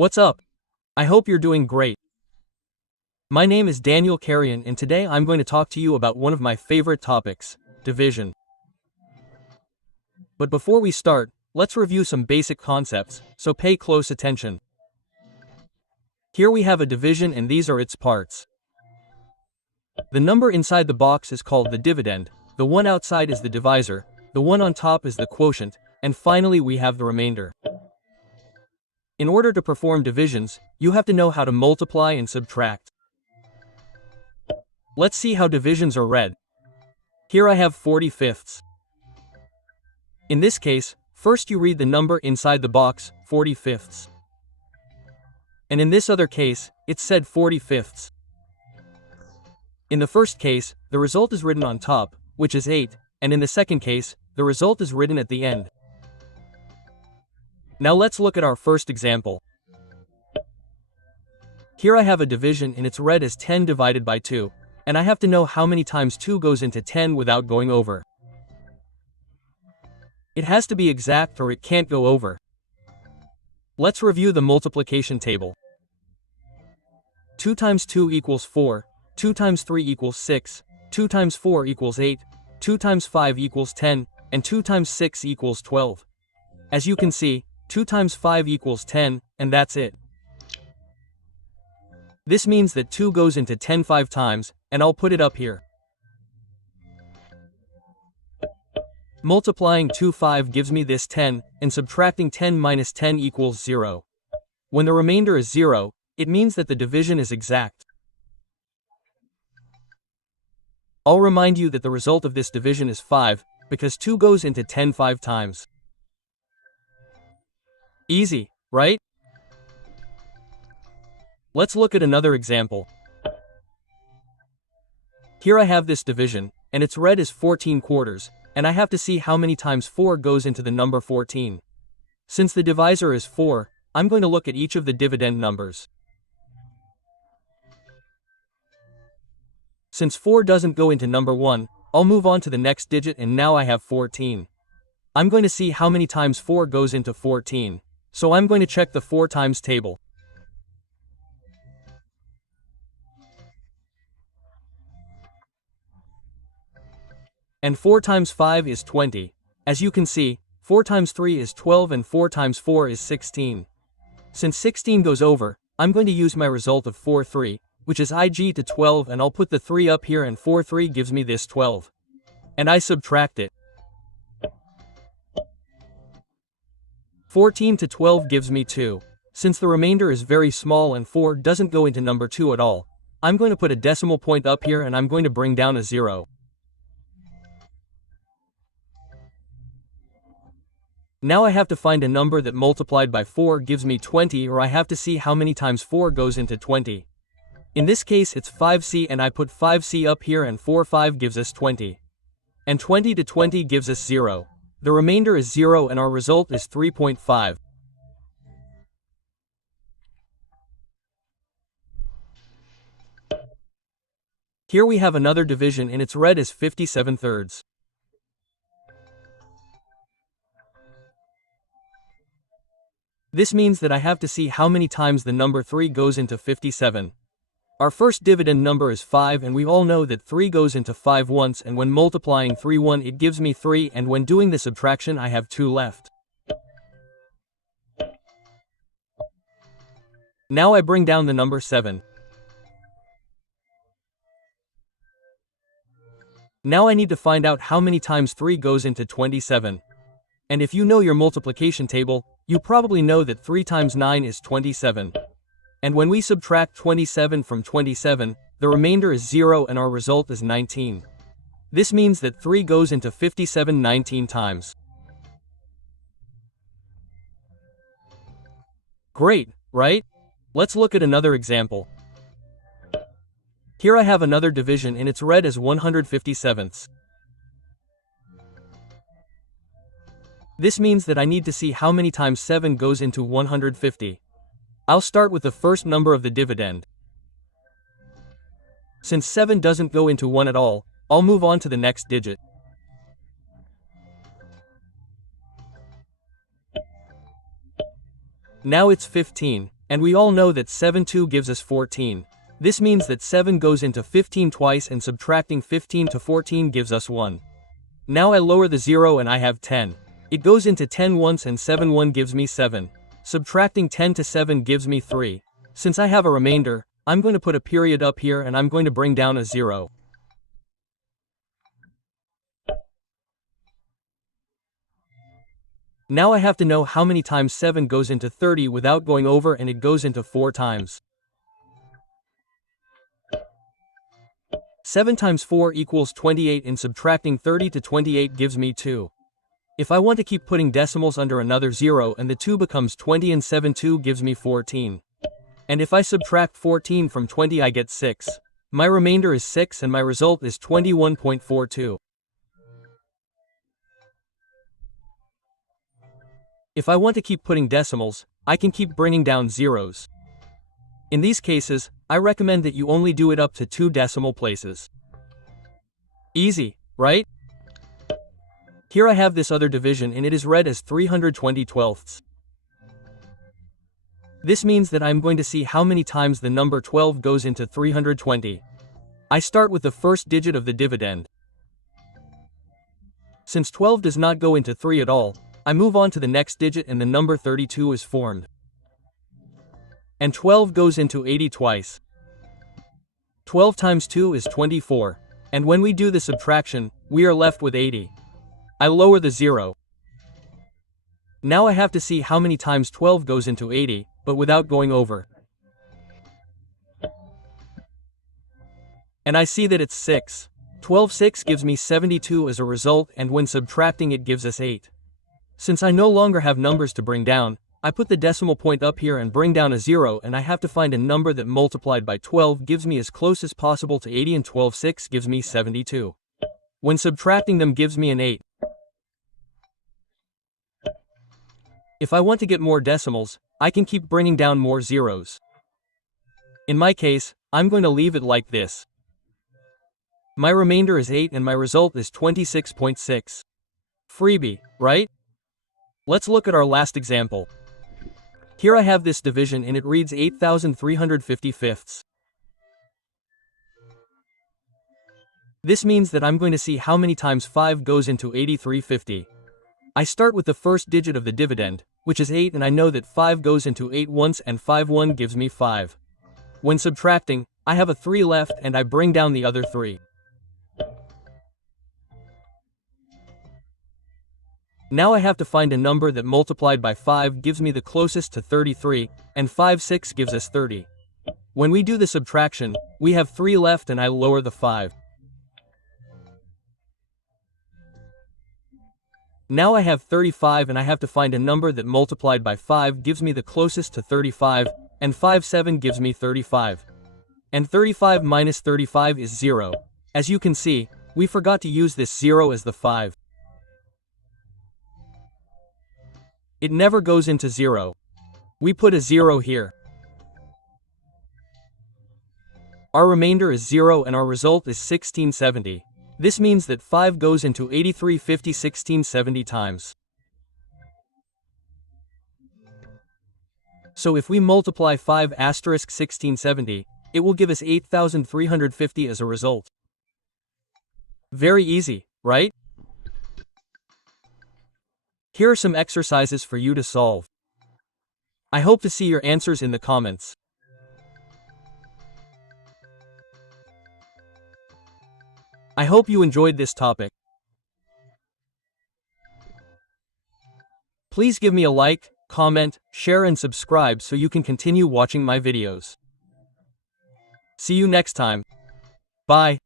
What's up? I hope you're doing great. My name is Daniel Carreón and today I'm going to talk to you about one of my favorite topics, division. But before we start, let's review some basic concepts, so pay close attention. Here we have a division and these are its parts. The number inside the box is called the dividend, the one outside is the divisor, the one on top is the quotient, and finally we have the remainder. In order to perform divisions, you have to know how to multiply and subtract. Let's see how divisions are read. Here I have 40/5. In this case, first you read the number inside the box, 40/5. And in this other case, it said 40/5. In the first case, the result is written on top, which is 8, and in the second case, the result is written at the end. Now let's look at our first example. Here I have a division and it's read as 10 divided by 2, and I have to know how many times 2 goes into 10 without going over. It has to be exact or it can't go over. Let's review the multiplication table. 2 times 2 equals 4, 2 times 3 equals 6, 2 times 4 equals 8, 2 times 5 equals 10, and 2 times 6 equals 12. As you can see, 2 times 5 equals 10, and that's it. This means that 2 goes into 10 5 times, and I'll put it up here. Multiplying 2 5 gives me this 10, and subtracting 10 minus 10 equals 0. When the remainder is 0, it means that the division is exact. I'll remind you that the result of this division is 5, because 2 goes into 10 5 times. Easy, right? Let's look at another example. Here I have this division, and it's read as 14/4, and I have to see how many times 4 goes into the number 14. Since the divisor is 4, I'm going to look at each of the dividend numbers. Since 4 doesn't go into number 1, I'll move on to the next digit and now I have 14. I'm going to see how many times 4 goes into 14. So I'm going to check the 4 times table. And 4 times 5 is 20. As you can see, 4 times 3 is 12 and 4 times 4 is 16. Since 16 goes over, I'm going to use my result of 4 3, which is ig to 12, and I'll put the 3 up here and 4 3 gives me this 12. And I subtract it. 14 to 12 gives me 2. Since the remainder is very small and 4 doesn't go into number 2 at all, I'm going to put a decimal point up here and I'm going to bring down a 0. Now I have to find a number that multiplied by 4 gives me 20, or I have to see how many times 4 goes into 20. In this case it's 5c and I put 5c up here and 4 5 gives us 20. And 20 to 20 gives us 0. The remainder is 0 and our result is 3.5. Here we have another division and it's read as 57/3. This means that I have to see how many times the number 3 goes into 57. Our first dividend number is 5 and we all know that 3 goes into 5 once, and when multiplying 3 1 it gives me 3, and when doing the subtraction I have 2 left. Now I bring down the number 7. Now I need to find out how many times 3 goes into 27. And if you know your multiplication table, you probably know that 3 times 9 is 27. And when we subtract 27 from 27, the remainder is 0 and our result is 19. This means that 3 goes into 57 19 times. Great, right? Let's look at another example. Here I have another division and it's read as 157ths. This means that I need to see how many times 7 goes into 150. I'll start with the first number of the dividend. Since 7 doesn't go into 1 at all, I'll move on to the next digit. Now it's 15. And we all know that 7 2 gives us 14. This means that 7 goes into 15 twice and subtracting 15 to 14 gives us 1. Now I lower the 0 and I have 10. It goes into 10 once and 7 1 gives me 7. Subtracting 10 to 7 gives me 3. Since I have a remainder, I'm going to put a period up here and I'm going to bring down a 0. Now I have to know how many times 7 goes into 30 without going over, and it goes into 4 times. 7 times 4 equals 28, and subtracting 30 to 28 gives me 2. If I want to keep putting decimals under another 0 and the 2 becomes 20, and 7 2 gives me 14. And if I subtract 14 from 20 I get 6. My remainder is 6 and my result is 21.42. If I want to keep putting decimals, I can keep bringing down zeros. In these cases, I recommend that you only do it up to 2 decimal places. Easy, right? Here I have this other division and it is read as 320/12. This means that I'm going to see how many times the number 12 goes into 320. I start with the first digit of the dividend. Since 12 does not go into 3 at all, I move on to the next digit and the number 32 is formed. And 12 goes into 80 twice. 12 times 2 is 24. And when we do the subtraction, we are left with 80. I lower the 0. Now I have to see how many times 12 goes into 80, but without going over. And I see that it's 6. 12 6 gives me 72 as a result, and when subtracting it gives us 8. Since I no longer have numbers to bring down, I put the decimal point up here and bring down a 0, and I have to find a number that multiplied by 12 gives me as close as possible to 80, and 12 6 gives me 72. When subtracting them gives me an 8. If I want to get more decimals, I can keep bringing down more zeros. In my case, I'm going to leave it like this. My remainder is 8 and my result is 26.6. Freebie, right? Let's look at our last example. Here I have this division and it reads 8,355. This means that I'm going to see how many times 5 goes into 8350. I start with the first digit of the dividend, which is 8, and I know that 5 goes into 8 once and 5 1 gives me 5. When subtracting, I have a 3 left and I bring down the other 3. Now I have to find a number that multiplied by 5 gives me the closest to 33, and 5 6 gives us 30. When we do the subtraction, we have 3 left and I lower the 5. Now I have 35 and I have to find a number that multiplied by 5 gives me the closest to 35, and 5 7 gives me 35. And 35 minus 35 is 0. As you can see, we forgot to use this 0 as the 5. It never goes into 0. We put a 0 here. Our remainder is 0 and our result is 1670. This means that 5 goes into 8350 1670 times. So if we multiply 5 asterisk 1670, it will give us 8,350 as a result. Very easy, right? Here are some exercises for you to solve. I hope to see your answers in the comments. I hope you enjoyed this topic. Please give me a like, comment, share and subscribe so you can continue watching my videos. See you next time. Bye.